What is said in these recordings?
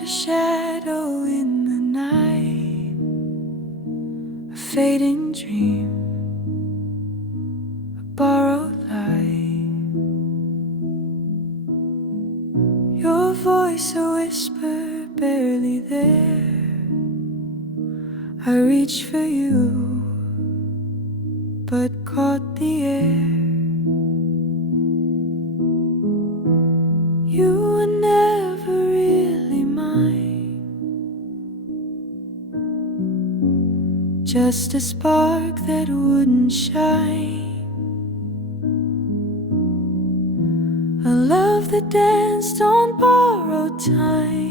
just a shadow in the night, a fading dream, a borrowed light. Your voice a whisper, barely there. I reached for you, but caught the air. You were never really mine, just a spark that wouldn't shine, a love that danced on borrowed time.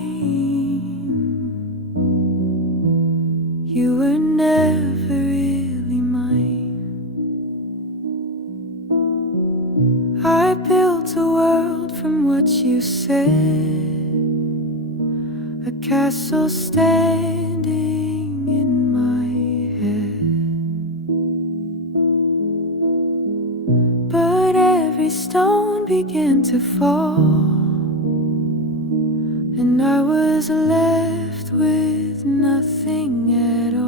You were never really mine. I built a world from what you said, a castle standing in my head. But every stone began to fall, and I was left with nothing at all.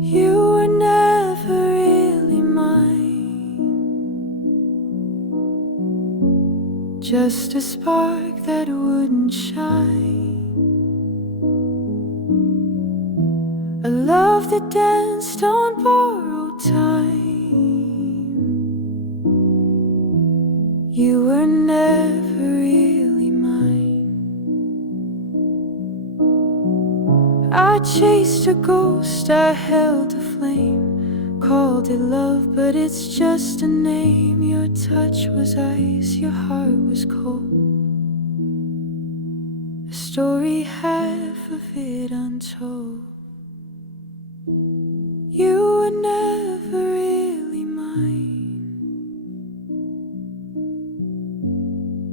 You were never really mine, just a spark that wouldn't shine, a love that danced on borrowed time. You were never really mine. I chased a ghost, I held a flame, called it love, but it's just a name. Your touch was ice, your heart was cold, a story half of it untold. You were never really mine,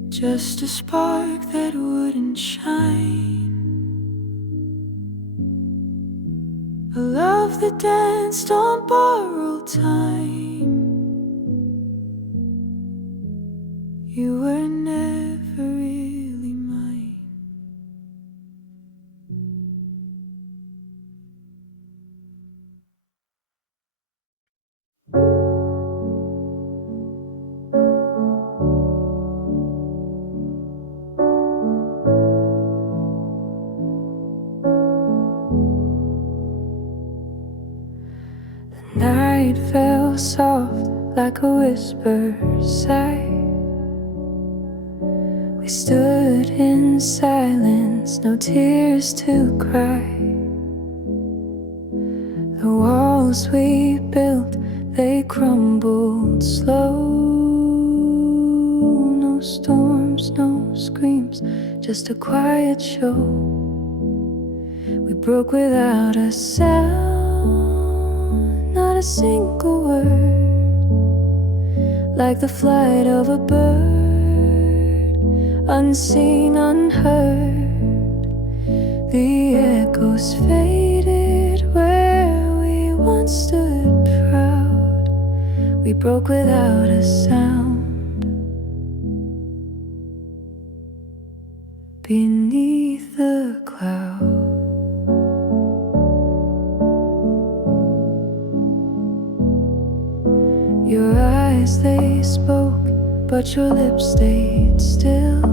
just a spark that wouldn't shine, a love that danced on borrowed time. You were never really mine. The night fell soft like a whisper sigh. We stood in silence, no tears to cry. The walls we built, they crumbled slow. No storms, no screams, just a quiet show. We broke without a sound, not a single word, like the flight of a bird, unseen, unheard. The echoes faded where we once stood proud. We broke without a sound, beneath the cloud. Your eyes, they spoke, but your lips stayed still.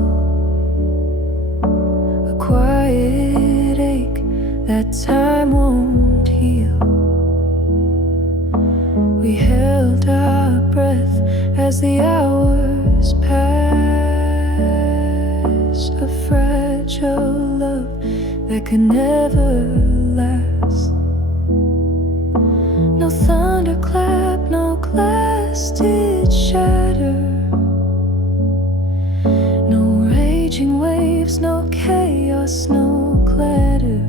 A quiet ache that time won't heal. We held our breath as the hours passed, a fragile love that could never last. No thunderclap, no glass did shatter, no raging waves, no chaos, no clatter,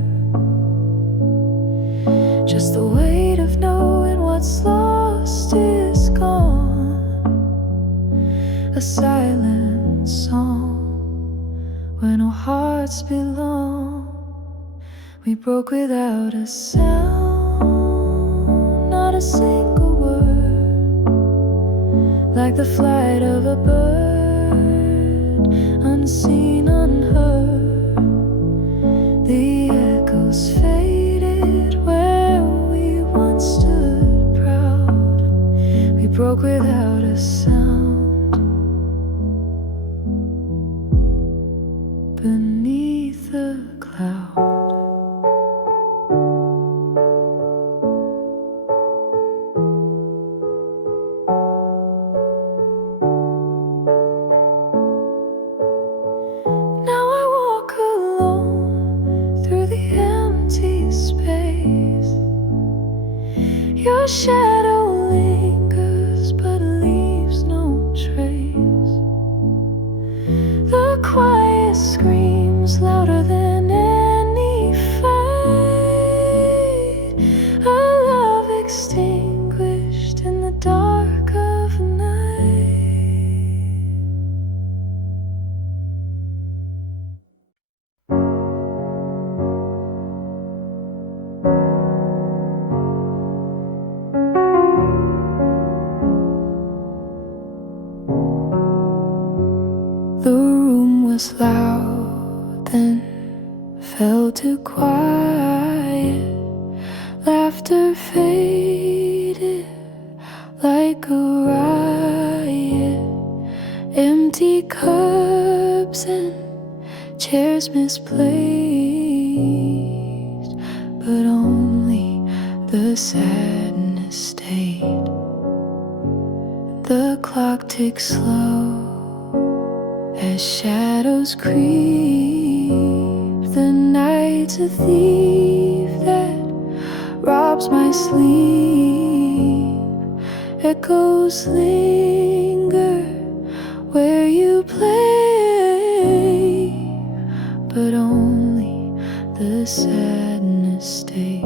just the weight of knowing what's lost is gone. A silent song when our hearts belong. We broke without a sound, not a single word, like the flight of a bird, unseen, unheard. The echoes faded where we once stood proud. We broke without a sound beneath the cloud. Now I walk alone through the empty space. Your shadow lingers but leaves no trace. The quiet screams louder than any fate. A love extinguished in the dark of night. The room was loud, then fell to quiet. Laughter faded like a riot. Empty cups and chairs misplaced, but only the sadness stayed. The clock ticks slow as shadows creep. The night's a thief that robs my sleep. Echoes linger where you play, but only the sadness stayed.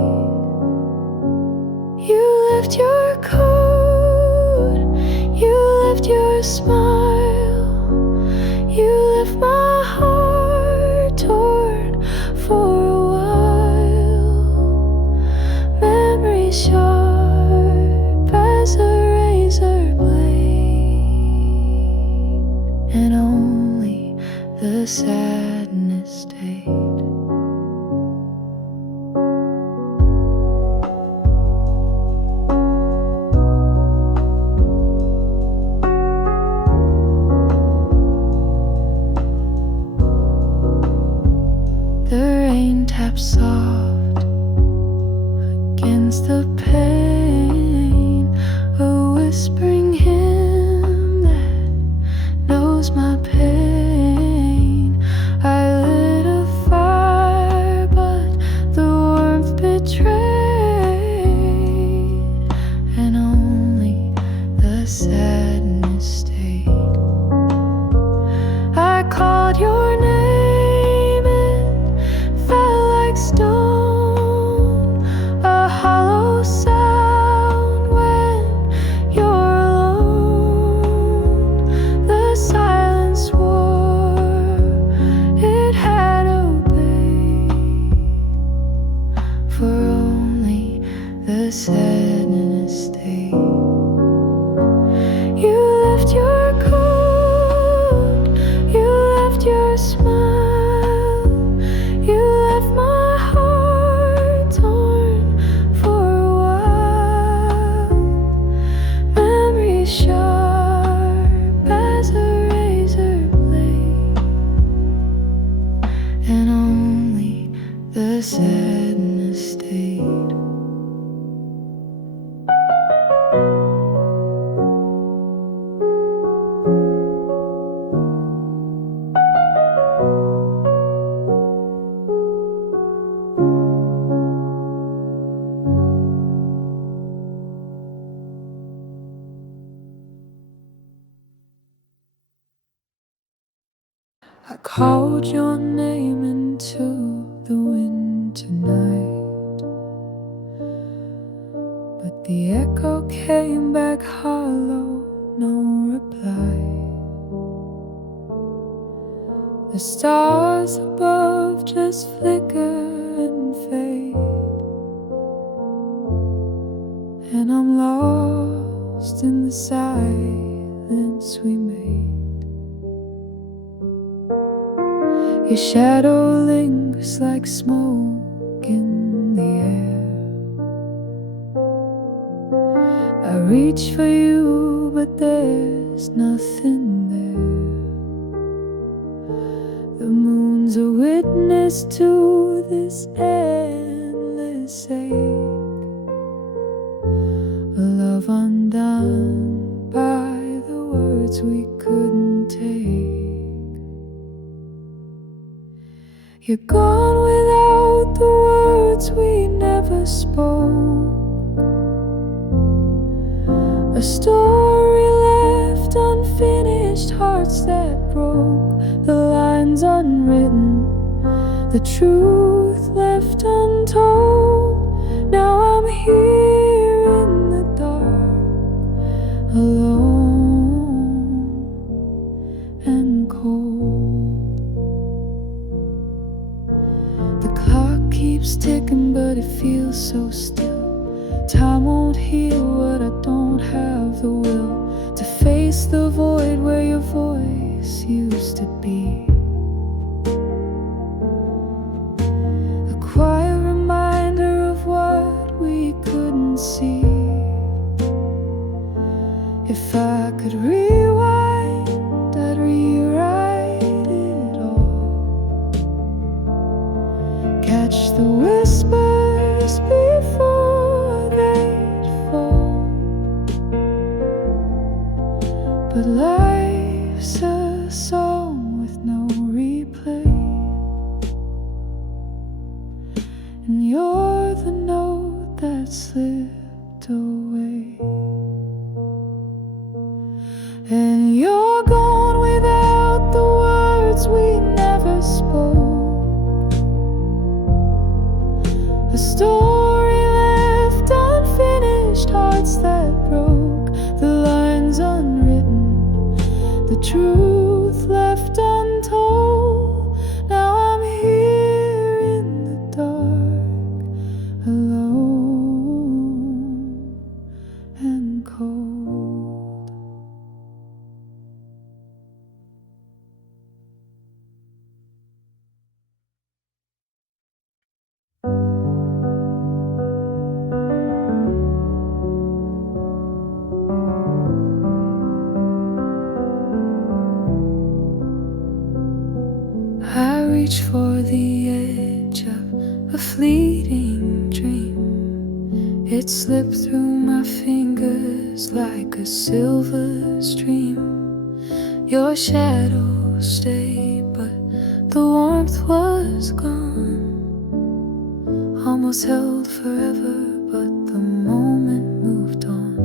You left your coat, you left your smile. You left my heart torn for a while. Memories sharp as a razor blade, and only the sadness stayed. The rain taps soft against the pane, a whispering hymn that knows my pain. I lit a fire, but the warmth betrayed, and only the sadness stayed. I called your name, stone, a hollow sound when you're alone. The silence swore it had obeyed, for only the sadness stayed. You left your coat, you left your smile, you left my sharp as a razor blade, and only the sadness stayed. I called your name into the wind tonight, but the echo came back hollow, no reply. The stars above just flicker and fade, and I'm lost in the silence we made. Your shadow lingers like smoke in the air. I reach for you, but there's nothing there. The moon's a witness to this endless ache, a love undone by the words we couldn't take. You're gone without the words we never spoke, a story left unfinished, hearts that broke, the lines unwritten, the truth left untold. Now I'm here in the dark, alone and cold. The clock keeps ticking, but it feels so still. Time won't heal what I don't have the will to face the void where your voice used to be. A quiet reminder of what we couldn't see. If I could rewind, I'd rewrite it all. Catch the whispers before they'd fall. But life's a song with no replay, and you're the note that slipped away. And you're gone without the words we never spoke, a story left unfinished, hearts that broke, the lines unwritten, the truth left untold. Now I'm here in the dark, alone and cold. I reach for the edge of a fleeting dream. It slipped through my fingers like a silver stream. Your shadow stayed, but the warmth was gone. Almost held forever, but the moment moved on.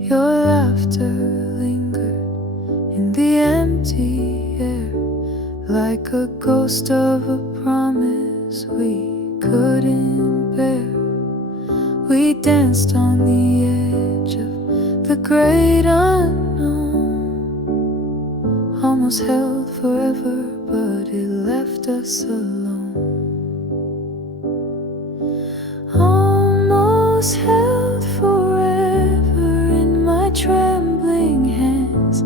Your laughter lingered in the empty air, like a ghost of a promise we couldn't bear. We danced on the edge of the great unknown, almost held forever, but it left us alone. Almost held forever in my trembling hands,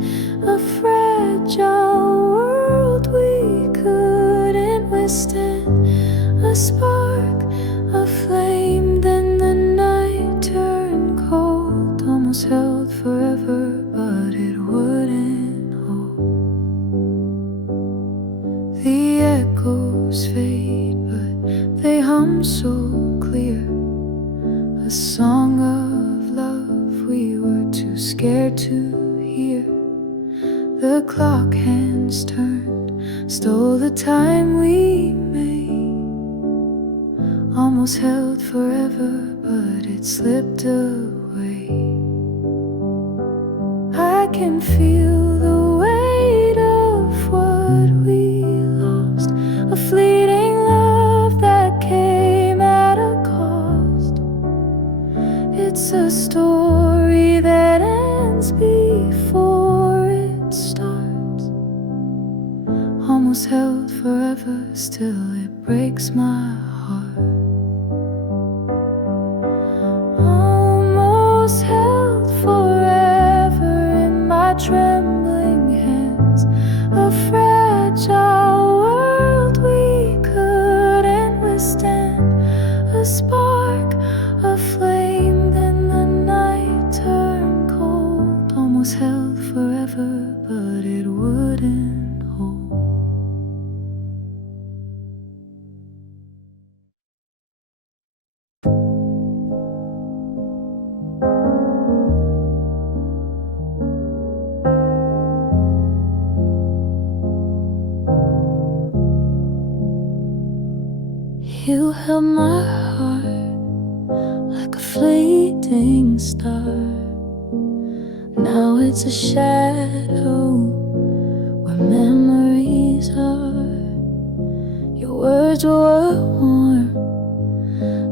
a fragile world we couldn't withstand. A spark, a flame, then the night turned cold. Almost held forever, but it wouldn't hold. The echoes fade, but they hum so clear, a song of love we were too scared to hear. The clock hands turned, stole the time we made. Almost held forever, but it slipped away. I can feel the weight of what we lost, a fleeting love that came at a cost. It's a story that ends before it starts. Almost held forever, still it breaks my heart. Almost held forever in my trembling hands, a fragile You held my heart like a fleeting star. Now it's a shadow where memories are. Your words were warm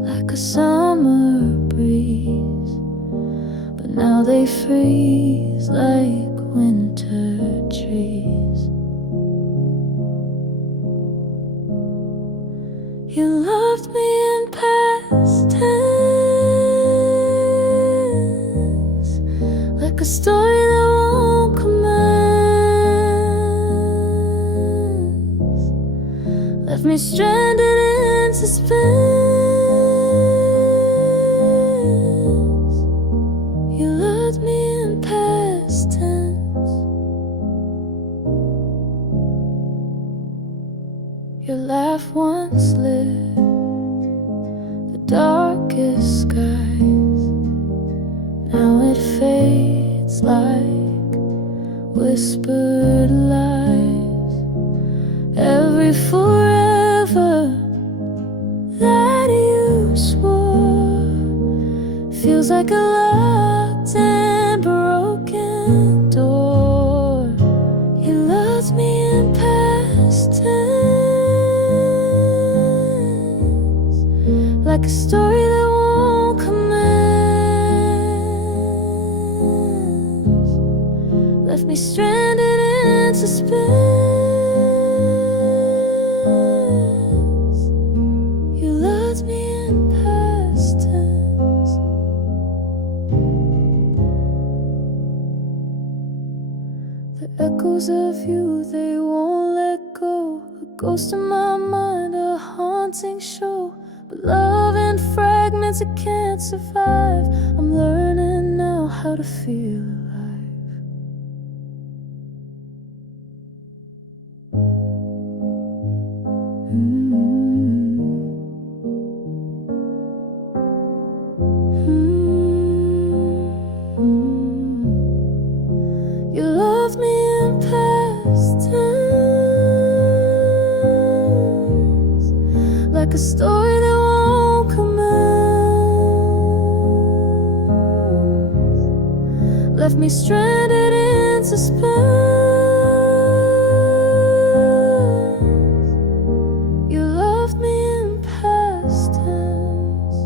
like a summer breeze, but now they freeze like winter trees. You loved me in past tense, like a story that won't commence. Left me stranded in suspense. You loved me in past tense. Your laugh once lit the darkest skies. Now it fades like whispered lies. Every forever that you swore feels like a locked and broken door. You loved me in past tense, like a story that won't commence. Left me stranded in suspense. You loved me in past tense. The echoes of you, they won't let go. A ghost in my mind, a haunting show. But love in fragments, it can't survive. I'm learning now how to feel alive. You loved me in past tense, like a story that won't commence. Left me stranded in suspense. You loved me in past tense.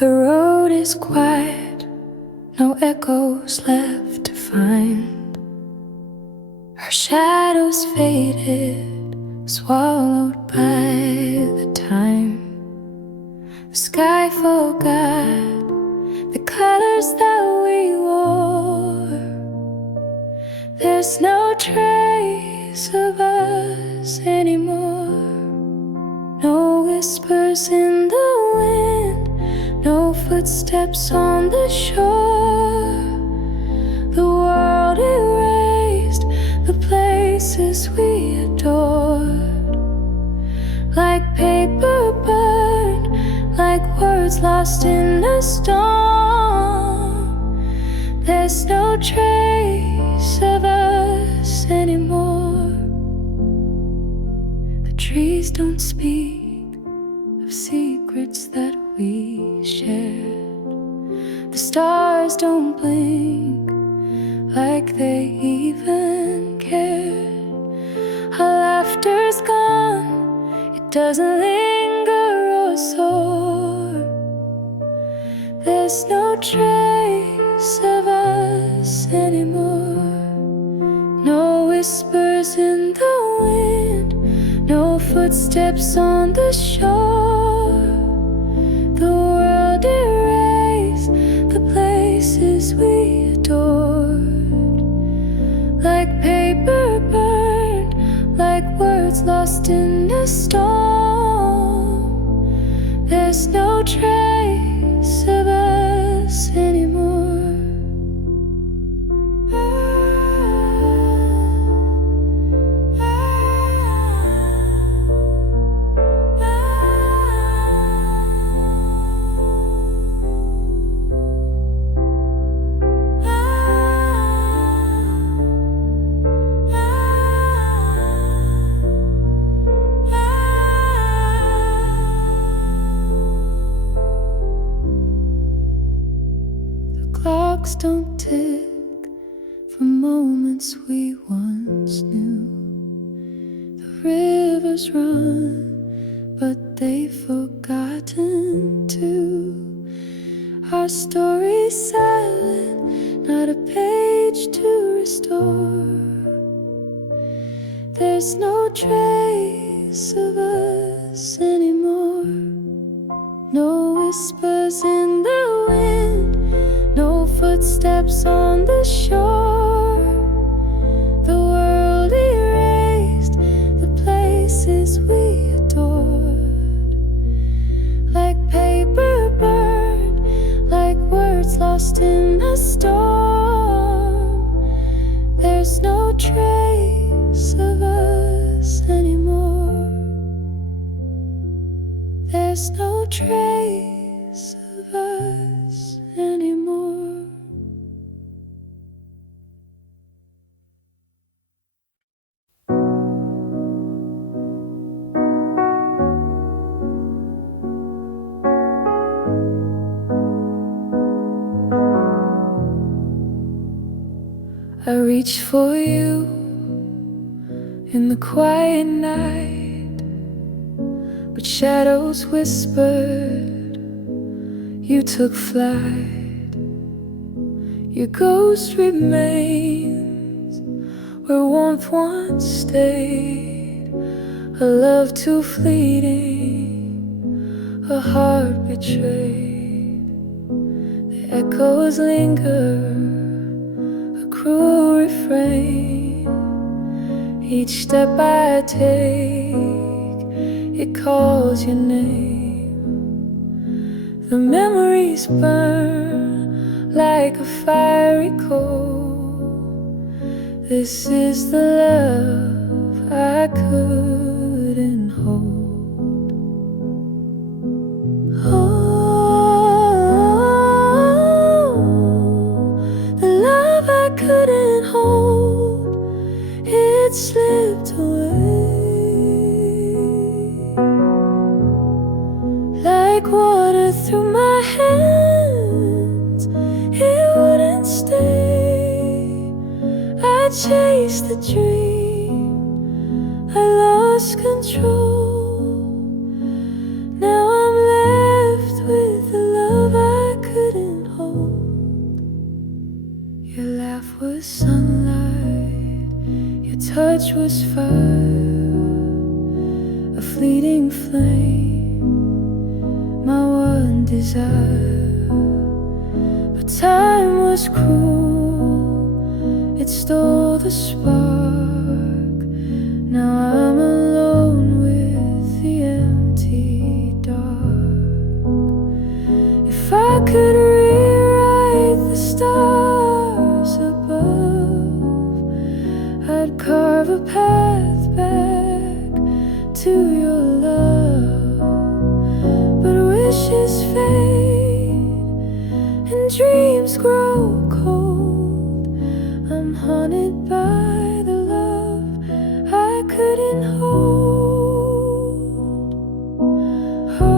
The road is quiet, no echoes left to find. Our shadows faded, swallowed by the time. The sky forgot the colors that we wore. There's no trace of us anymore. No whispers in the wind, no footsteps on the shore. The world erased the places we adored. Like paper burned, like words lost in a storm. There's no trace of us anymore. The trees don't speak of secrets that we shared. The stars don't blink like they even cared. Our laughter's gone, it doesn't linger or soar. There's no trace of us anymore. No whispers in the wind, no footsteps on the shore. The world erased the places we adored. Like paper burned, like words lost in a storm. There's no trace of us anymore. clocks don't tick for moments we once knew. The rivers run, but they've forgotten too. Our story's silent, not a page to restore. There's no trace of us anymore. No whispers in the wind, no footsteps on the shore. The world erased the places we adored. Like paper burned, like words lost in a storm. There's no trace of us anymore. There's no trace of us anymore. I reached for you in the quiet night, but shadows whispered, you took flight. Your ghost remains where warmth once stayed. A love too fleeting, a heart betrayed. The echoes linger, a cruel refrain. Each step I take, it calls your name. The memories burn like a fiery coal. This is the love I couldn't hold. Oh, the love I couldn't hold, it slipped away. Like water through my hands, it wouldn't stay. I chased the dream, I lost control. Now I'm left with the love I couldn't hold. Your laugh was sunlight, your touch was fire, a fleeting flame, my one desire. But time was cruel, it stole the spark. Now I'm alone with the empty dark. If I could rewrite the stars above, I'd carve a path back to your love. But wishes fade and dreams grow cold. I'm haunted by the love I couldn't hold. Oh,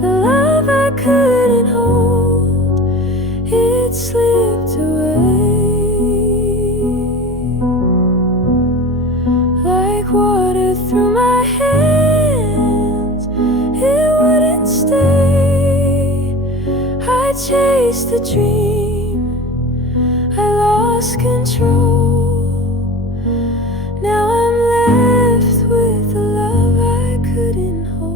the love I couldn't hold, it slipped away. Like water through my hands, it wouldn't stay. I chased the dream, I lost control. Now I'm left with the love I couldn't hold.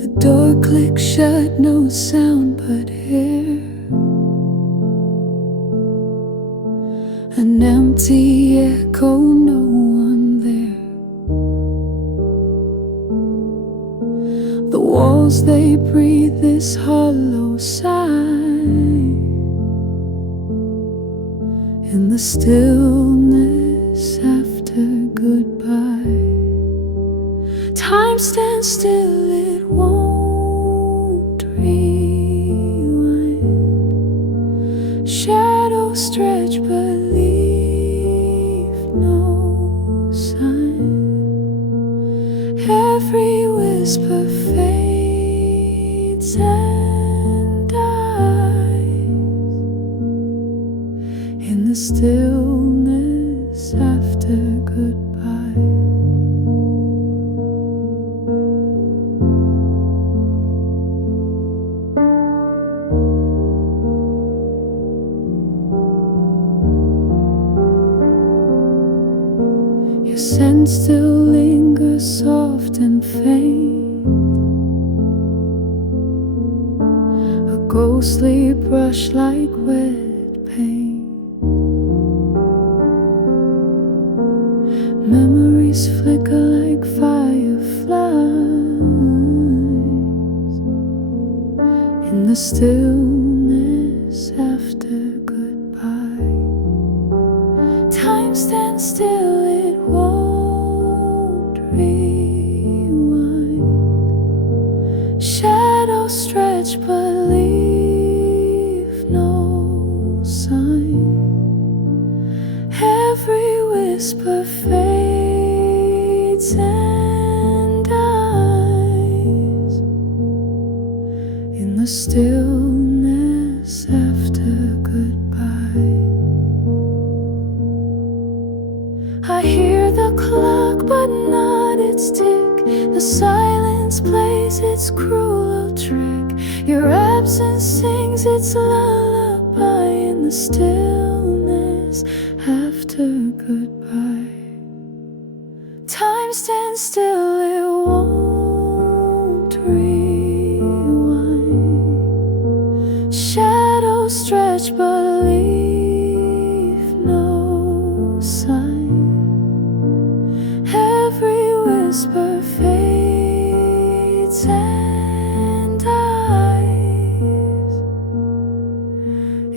The door clicked shut, no sound but air. An empty echo, no one there. stillness after goodbye. Time stands still, it won't rewind. Shadows stretch but leave no sign. Every whisper fades and dies in the stillness after goodbye. Your scent still lingers soft and faint, a ghostly brush like wet paint. Memories flicker like fireflies in the stillness after goodbye. Time stands still, it won't rewind. Shadows stretch but leave no sign. Every whisper fades and dies in the stillness after goodbye. I hear the clock but not its tick. The silence plays its cruel trick. Your absence sings its lullaby in the stillness after goodbye. Time stands still, it won't rewind. Shadows stretch but leave no sign. Every whisper fades and dies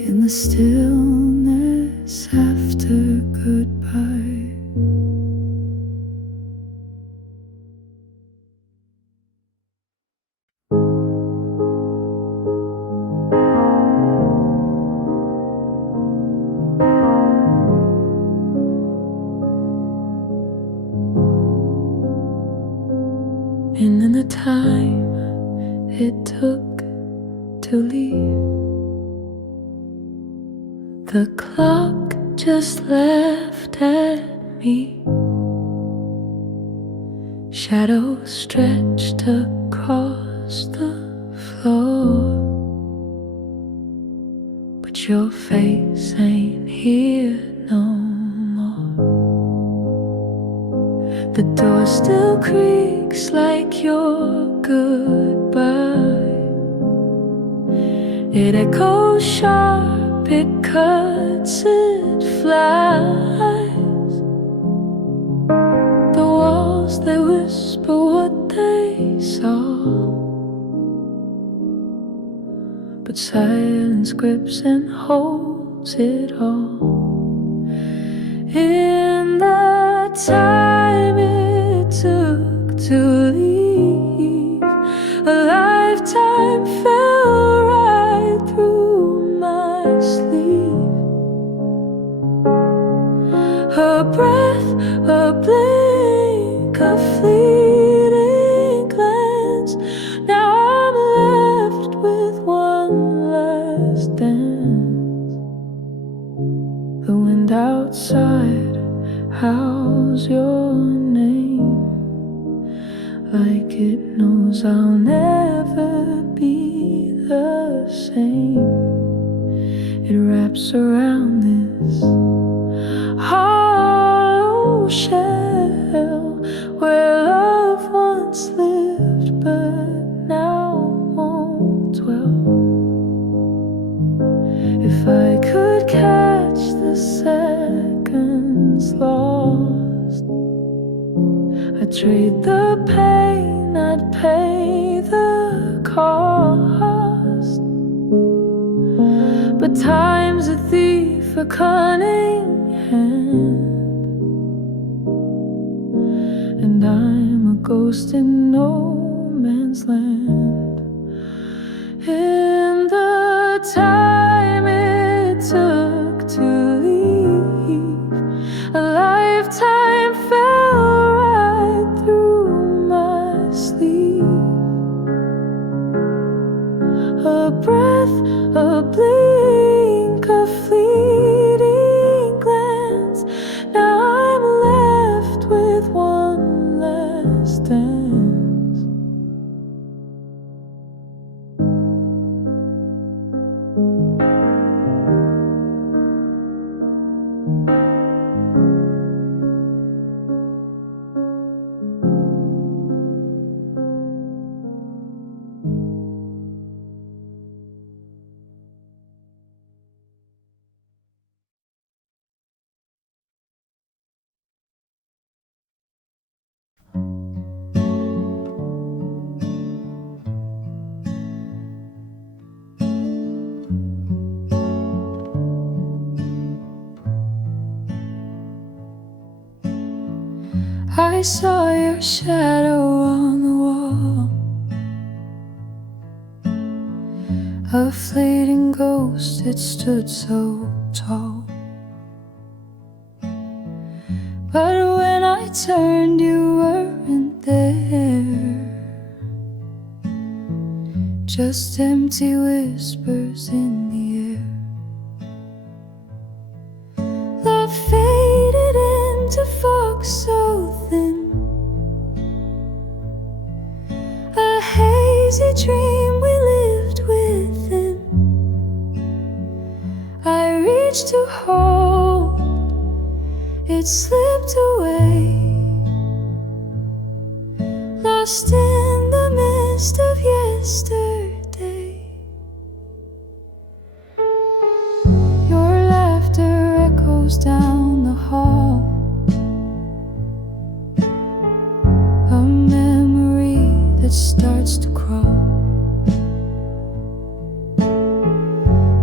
in the stillness after goodbye. And in the time it took to leave, the clock just laughed at me. Shadows stretched across the floor, but your face ain't here no more. The door still creaks like your goodbye. It echoes sharp, it cuts, it flies. The walls, they whisper what they saw, but silence grips and holds it all. In the time it took to leave, a lifetime fell right through my sleeve. A breath, a blink, a fleeting glance. Now I'm left with one last dance. The wind outside howls your name, like it knows I'll never be the same. It wraps around this hollow shell where love once lived but now won't dwell. If I could catch the seconds lost, I'd trade the pain, I'd pay the cost. But time's a thief, a cunning ghost in no man's land. In the time it took to leave, a lifetime fell right through my sleeve. A breath, a blink, a fleeting glance. Now I'm left with one last dance. I saw your shadow on the wall, a fleeting ghost, it stood so tall. But when I turned, you weren't there, just empty whispers in the air. Love faded into fog so thin, a hazy dream we lived within. I reached to hold, it slipped away, lost in the mist of yesterday. Your laughter echoes down the hall, a memory that starts to crawl.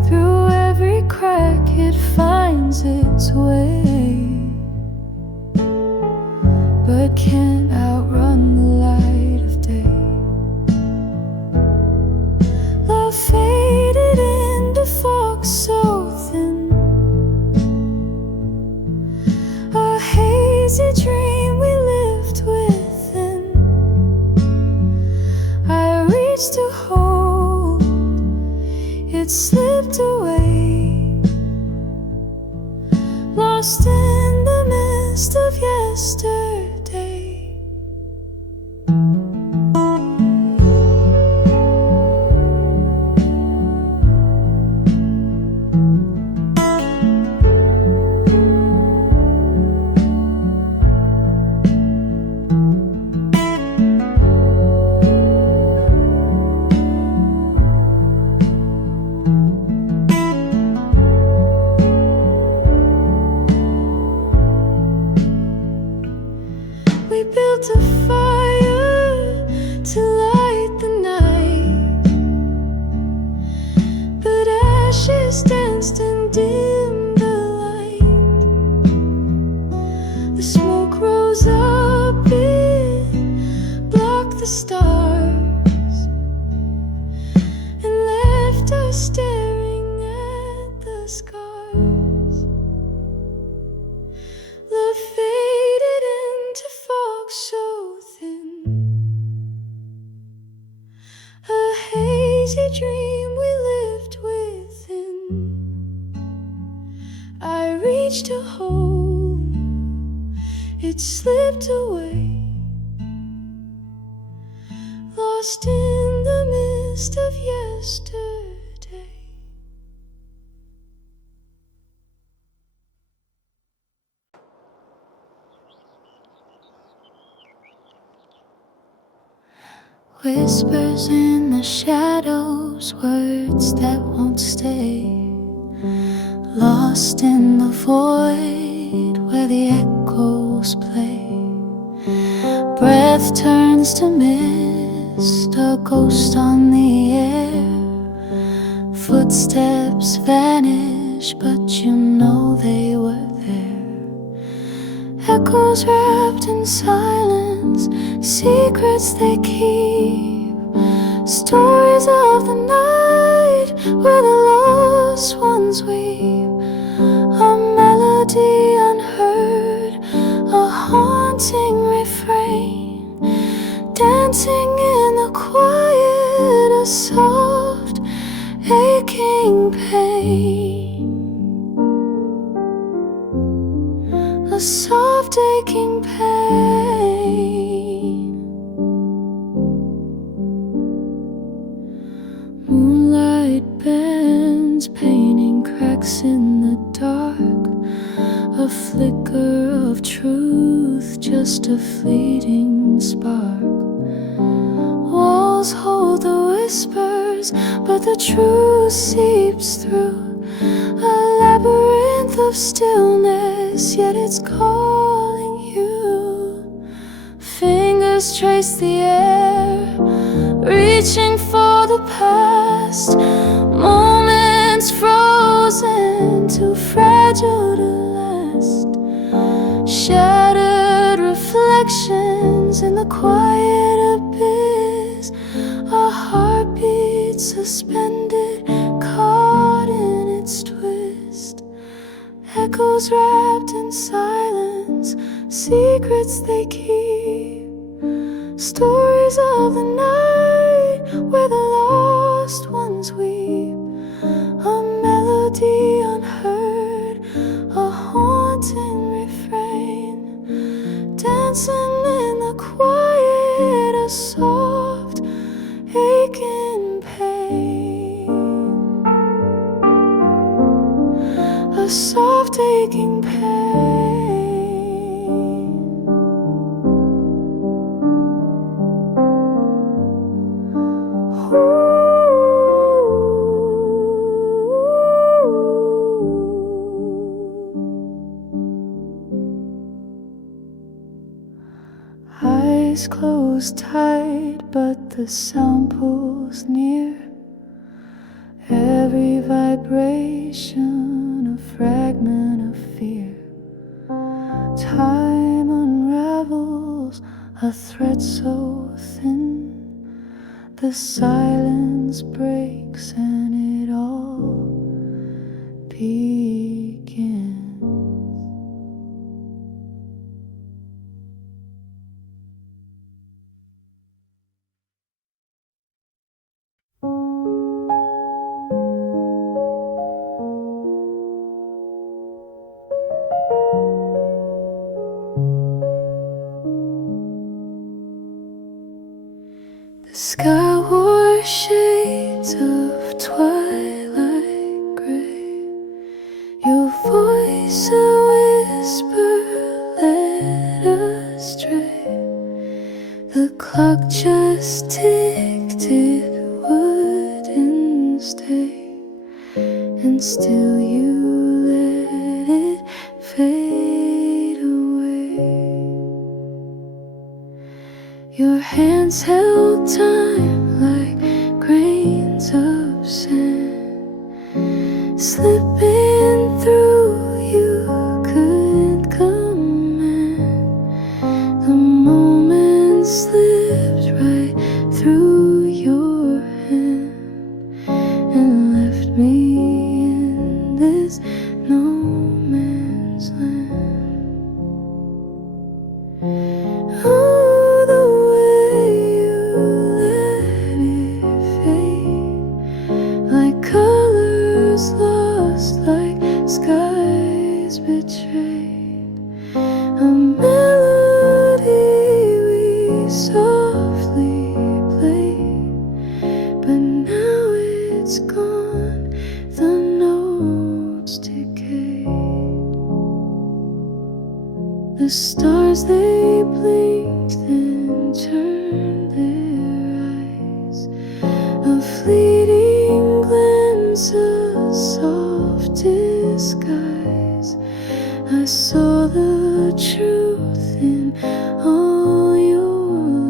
Through every crack it finds its way, but can't outrun the light of day. Love faded into fog so thin, a hazy dream we lived within. I reached to hold, it slipped away, lost in the mist of yesterday. We built a fire to light the night, but ashes danced and dimmed the light. The smoke rose up, it blocked the stars and left us staring at the scars. Love faded into fog so thin, a hazy dream we lived within. I reached to hold, it slipped away, lost in the mist of yesterday. Whispers in the shadows, words that won't stay, lost in the void where the echoes play. Breath turns to mist, a ghost on the air. Footsteps vanish, but you know they were there. Echoes wrapped in silence, secrets they keep, stories of the night where the lost ones weep. A melody unheard, a haunting refrain, dancing in the quiet, a soft, aching pain. A soft aching pain. Moonlight bends, painting cracks in the dark. A flicker of truth, just a fleeting spark. Walls hold the whispers, but the truth seeps through. A labyrinth of stillness, yet it's calling you. Fingers trace the air, reaching for the past. Moments frozen, too fragile to last. Shattered reflections in the quiet abyss. A heartbeat suspended, caught in its twist. Echoes wrapped in silence, secrets they keep, stories of the night where the lost ones weep. A melody unheard, a haunting refrain, dancing in the quiet, a soft aching pain. A soft aching pain. Eyes closed tight, but the sound pulls near. Every vibration a fragment of fear. Time unravels a thread so thin. The silence breaks and it all begins. The sky wore shades of twilight gray. Your voice a whisper led astray. The clock just ticked, it wouldn't stay. And still you let it fade away. Your hands held time like grains of sand, slipping through you couldn't command. The moment slipped right through your hand and left me in this no man's land. Oh, the way you let it fade, like colors lost, like skies betrayed. A melody we softly played, but now it's gone, the notes decayed. The stars they blinked then turned their eyes, a fleeting glance, a soft disguise. I saw the truth in all your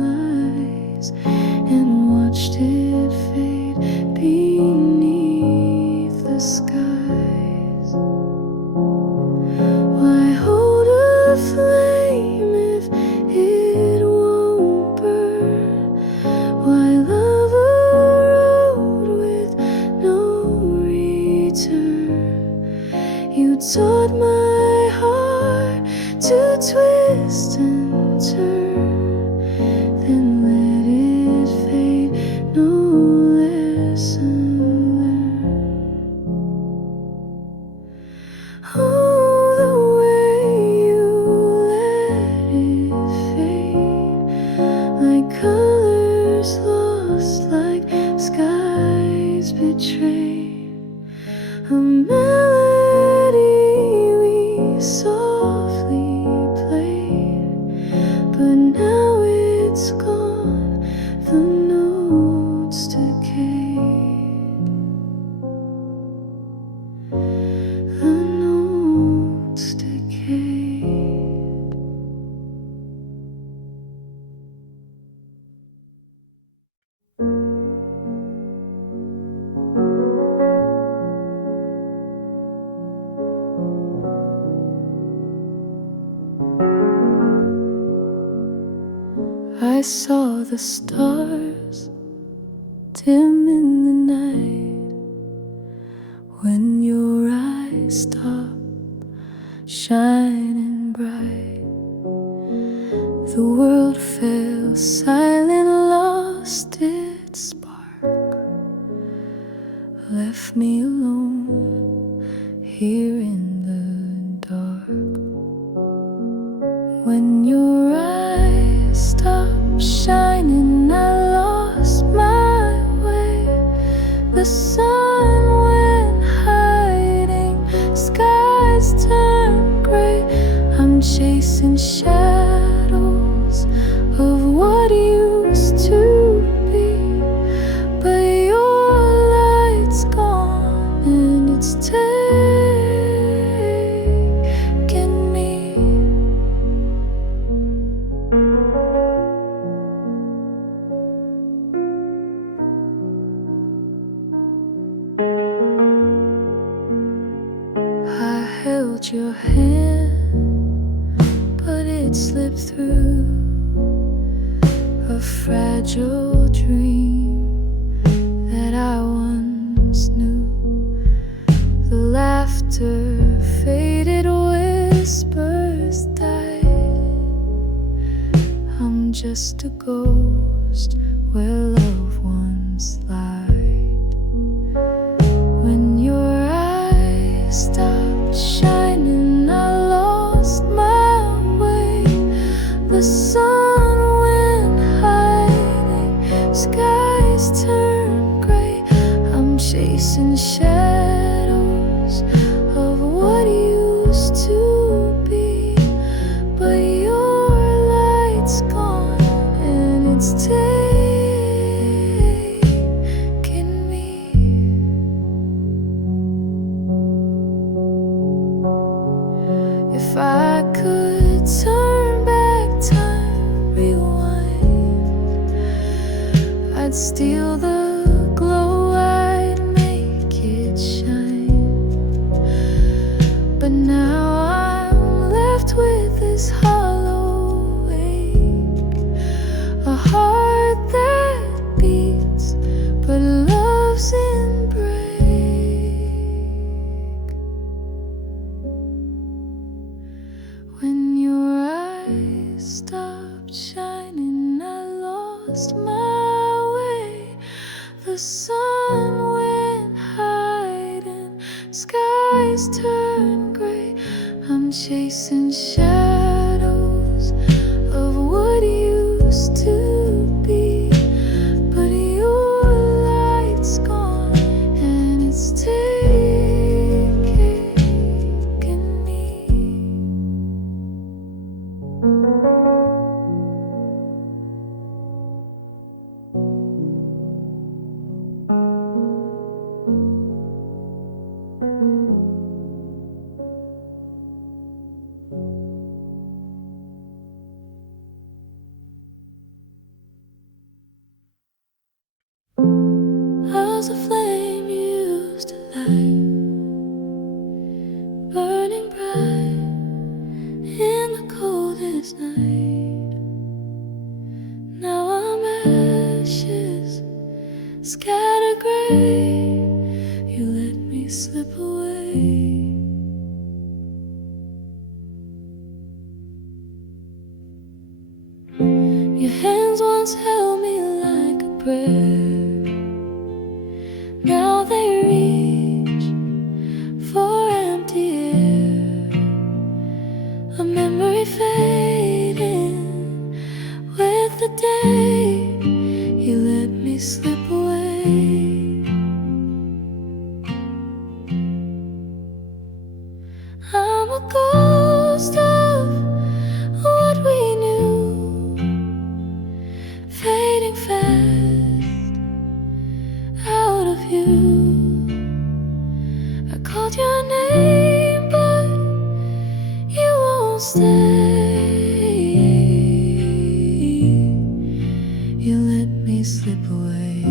lies and watched it fade beneath the skies. Why hold a flame twist and turn, then let it fade. No lesson learned. Oh, the way you let it fade, like colors lost, like skies betrayed. A melody we softly played, but now it's gone, the notes decayed. The notes decayed. I saw the stars dim in the night when your eyes stopped shining bright. The world fell silent, lost its spark, left me alone here in the dark. When your eyes stopped shining, I lost my way. The sun went hiding, skies turned gray. I'm chasing shadows of what used to be, but your light's gone and it's taking me. I held your hand, but it slipped through. A fragile dream that I once knew. The laughter faded, whispers died. I'm just a ghost where loved ones lied. When your eyes stopped shining, I lost my way. The sun went hiding, skies turned gray. I'm chasing shadows of what used to be, but your light's gone and it's taking me. If I could turn back time, rewind, I'd steal the glow, I'd make it shine. But now I'm left with this hollow ache, a heart that beats but loves in break. When your eyes stopped shining, I lost my way. The sun went hiding, skies turned gray. I'm chasing shadows of what used to be, but your light's gone and it's taking me. How's a flame you used to light, burning bright in the coldest night? Now I'm ashes, scattered gray. You let me slip away. Your hands once held me like a prayer. Now they reach for empty air. A memory fading with the day. You let me slip away. I'm a ghost of what we knew, fading fast out of view. I called your name, but you won't stay. You let me slip away.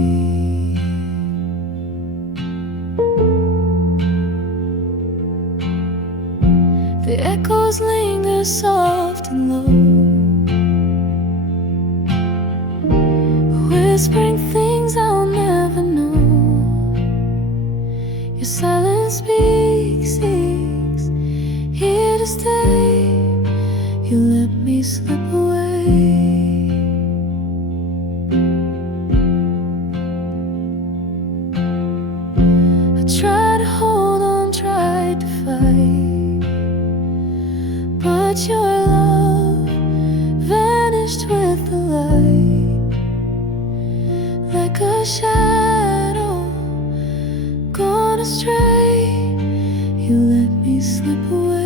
The echoes linger soft and low, whispering things I'll never know. Your silence speaks, here to stay. You let me slip away. I tried to hold on, tried to fight, but your love vanished with the light, like a shadow gone astray. You let me slip away.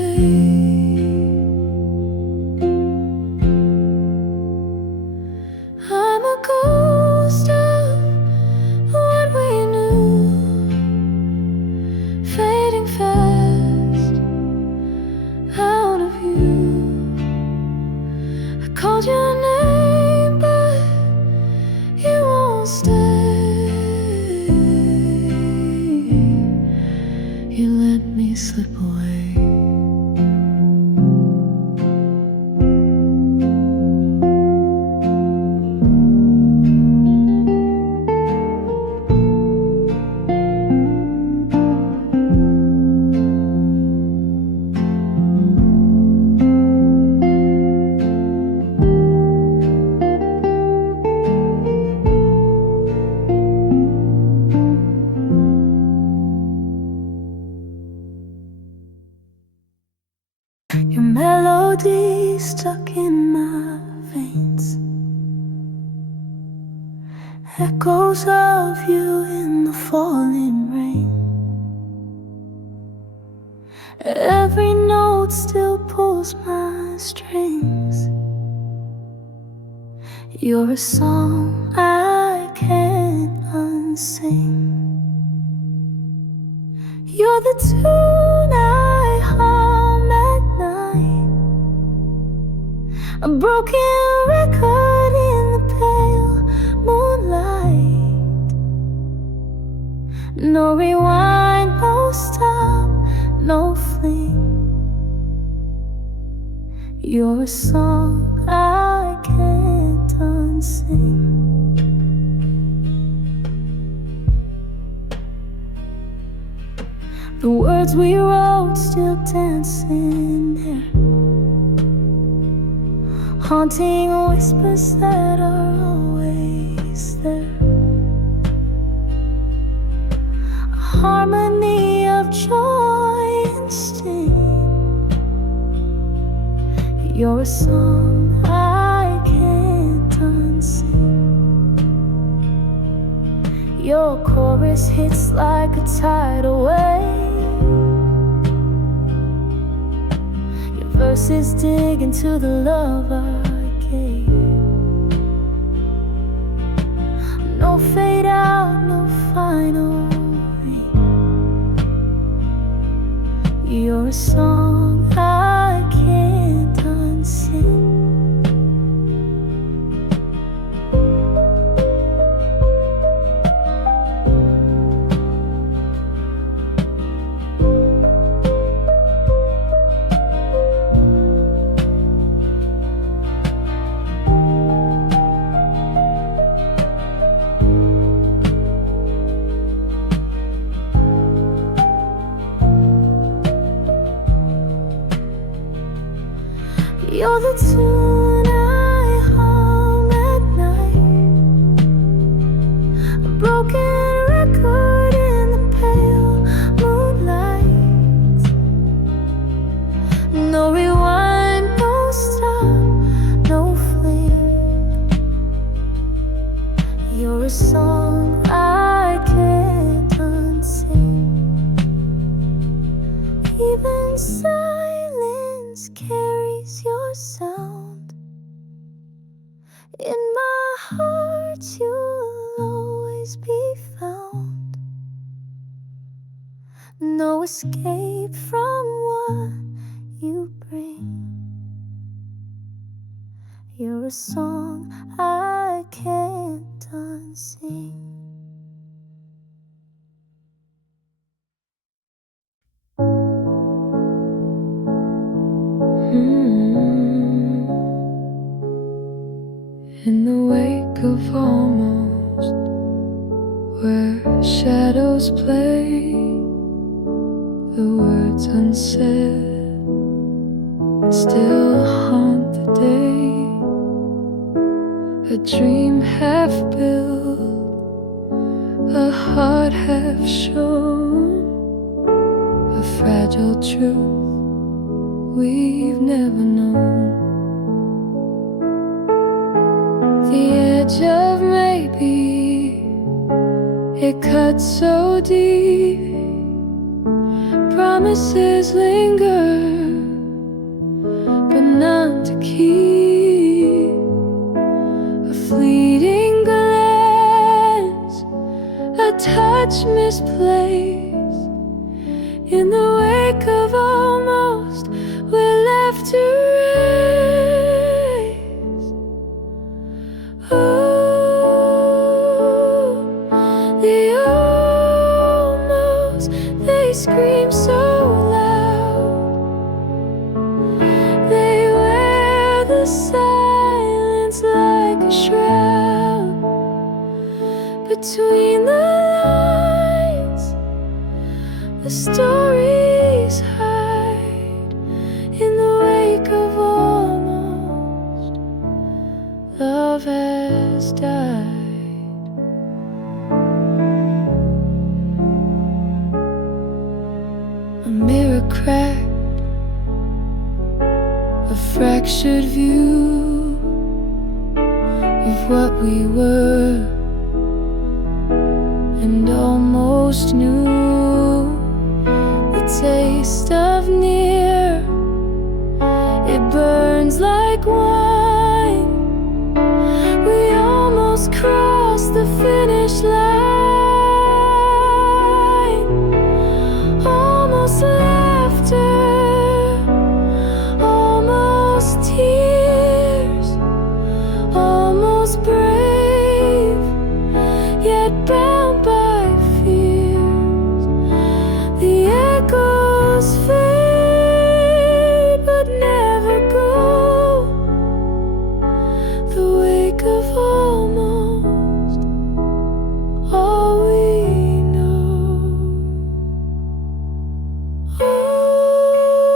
I'm a ghost of what we knew, fading fast out of view. I called your name, but you won't stay. You let me slip away. Your melody stuck in my veins, echoes of you in the falling rain. Every note still pulls my strings. You're a song I can't unsing. You're the tune I hum at night, a broken record in the pale moonlight. No rewind, no stop, no fling. You're a song I can't unsing. The words we wrote still dance in there, haunting whispers that are always there. A harmony of joy and sting. You're a song I can't unsing. Your chorus hits like a tidal wave. Your verses dig into the love I gave. No fade out, no final ring. You're a song I can't unsing. You're the tune I hum escape from what you bring. You're a song I can't unsing. In the wake of almost, where shadows play, the words unsaid still haunt the day. A dream half built, a heart half shown, a fragile truth we've never known. The edge of maybe, it cuts so deep. Promises linger, but none to keep. A fleeting glance, a touch misplaced. In the wake of almost, we're left to raise. Oh, the almost, they scream so loud. They wear the silence like a shroud. Between the lines, the stories hide. In the wake of almost, love has died. A mirror cracked, a fractured view of what we were and almost knew. The taste of near, it burns like wine. We almost crossed the finish line. Almost laughter, almost tears, almost brave, yet bound by fears. The echoes fade but never go. The wake of almost, all we know. Oh,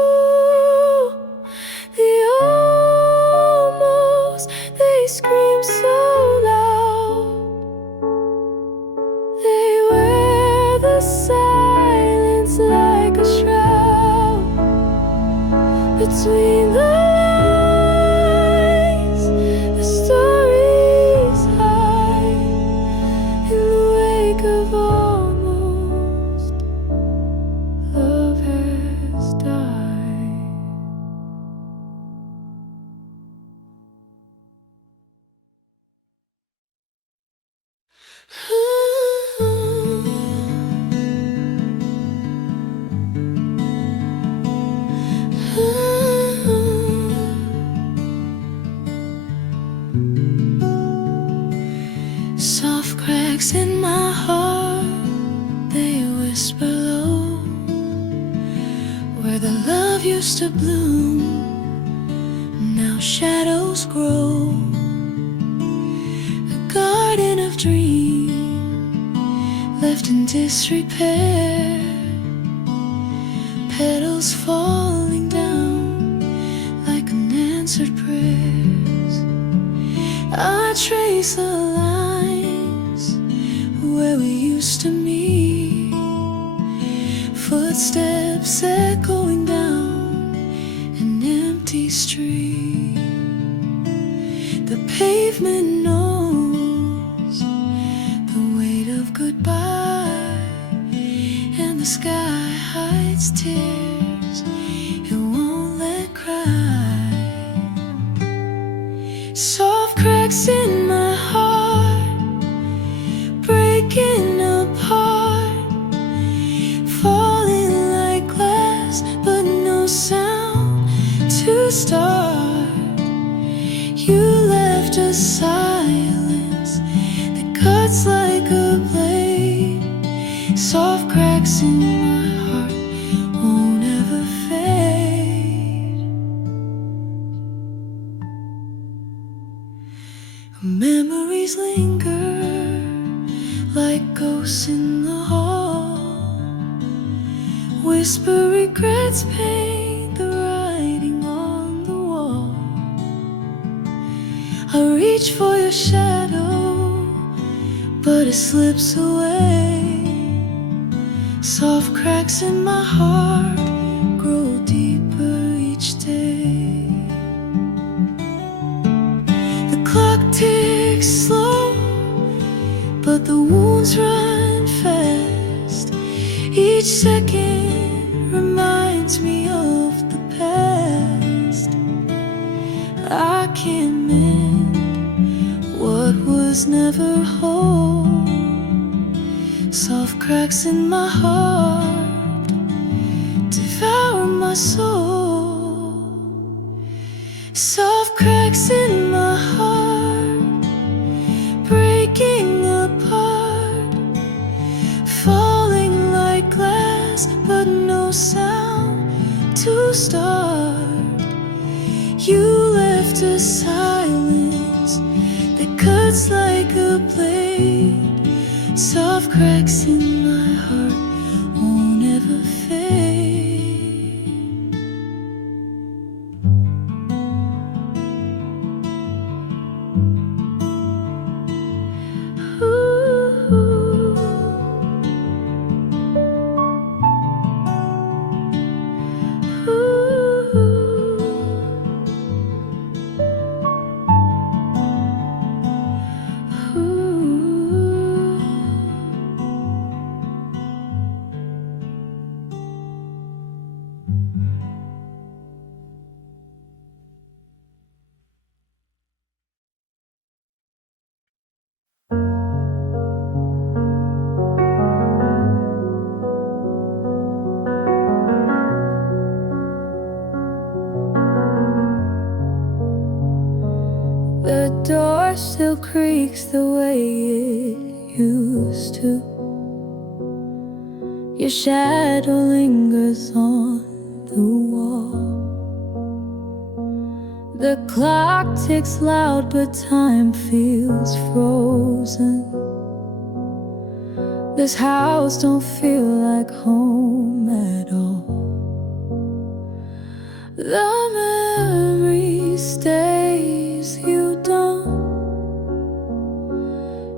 the almost, they scream so loud. They wear the silence like a shroud. Between the lines, the stories hide. In the wake of almost, love has died. Soft cracks in my heart, they whisper low. Where the love used to bloom, now shadows grow. A garden of dreams left in disrepair, petals falling down like unanswered prayers. I trace the lines where we used to meet, footsteps echoing down an empty street. The pavement knows the weight of goodbye, and the sky hides tears it won't let cry. Soft cracks in my heart, breaking apart, falling like left a silence that cuts like a blade. Soft cracks in my heart won't ever fade. Memories linger like ghosts in the hall. Whisper regrets, paint the writing on the wall. I reach for your shadow, but it slips away. Soft cracks in my heart grow deeper each day. The clock ticks slow, but the wounds run fast. Each second reminds me of the past. I can't mend what was never whole. Soft cracks in my heart devour my soul. Soft cracks in my heart breaking apart, falling like glass but no sound to start. You left a silence that cuts like a blade. Soft cracks in my heart won't ever fade. The door still creaks the way it used to. Your shadow lingers on the wall. The clock ticks loud, but time feels frozen. This house don't feel like home at all. The memory stays, you don't.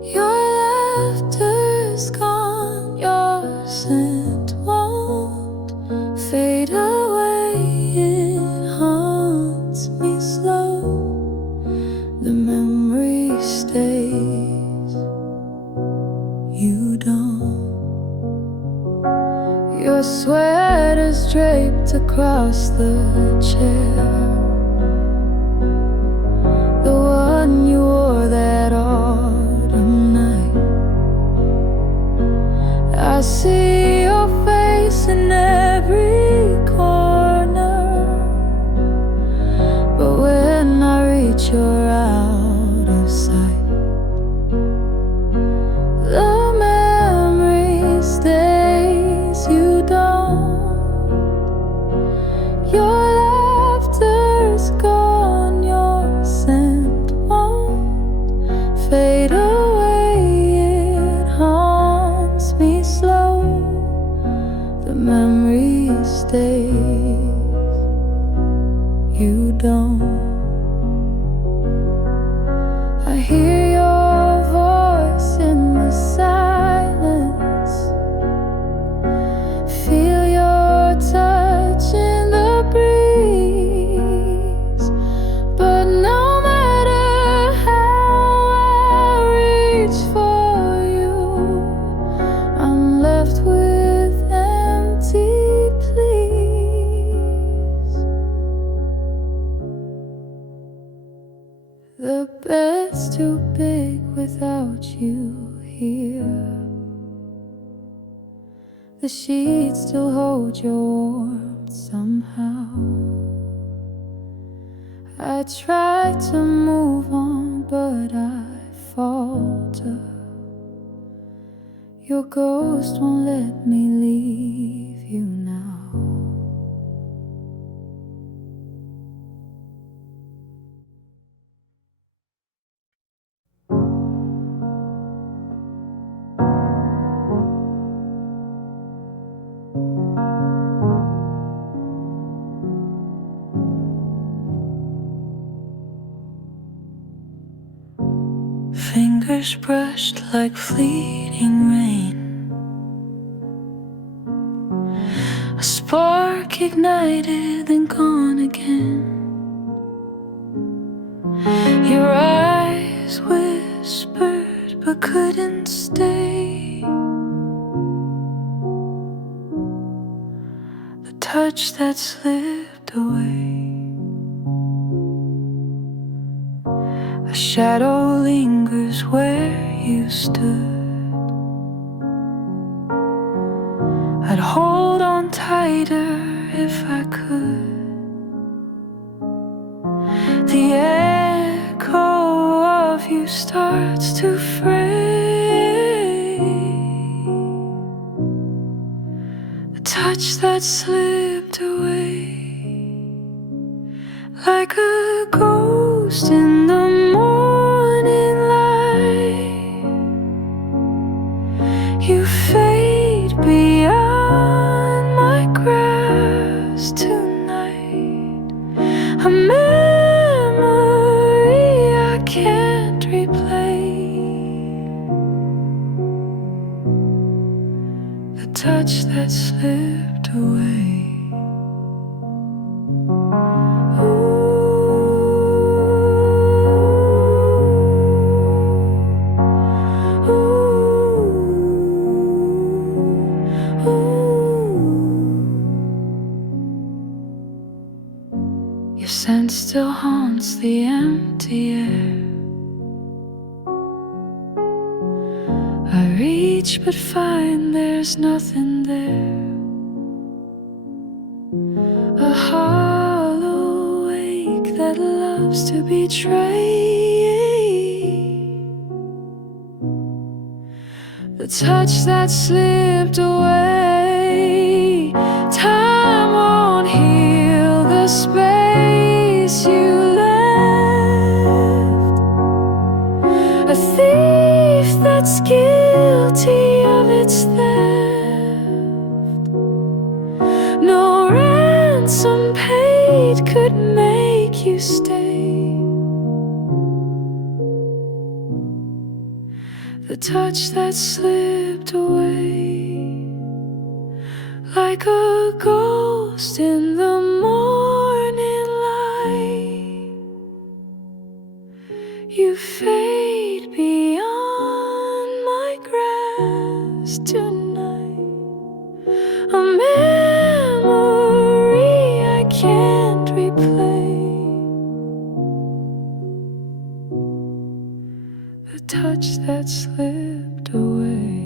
Your laughter's gone, your scent won't fade away. It haunts me slow. The memory stays, you don't. Your sweater's draped across the chair, the one you wore that autumn night. I see your face in every corner, but when I reach, you're out of sight. The memory stays, you don't. Your laughter's gone, your scent won't fade away. It haunts me slow. The memory stays, you don't. I hear your voice in the silence, feel your touch in the breeze. But no matter how I reach for you, I'm left with empty pleas. The bed's too big without you here. The sheets still hold your warmth somehow. I try to move on, but I falter. Your ghost won't let me leave you now. Fingers brushed like fleeting rain, a spark ignited then gone again. Your eyes whispered but couldn't stay. The touch that slipped away. A shadow lingers where you stood. I'd hold on tighter if I could. The echo of you starts to fray. The touch that slipped away, like a ghost in the morning light. You fade beyond my grasp tonight, a memory I can't replay. The touch that slipped away. Your scent still haunts the empty air. I reach but find there's nothing there. A hollow ache that loves to betray. The touch that slipped away. Time won't heal the space you left. A thief that's guilty of its theft. No ransom paid could make you stay. The touch that slipped away, like a ghost in the morning light. You fade beyond my grasp tonight, a memory I can't replay. The touch that slipped away.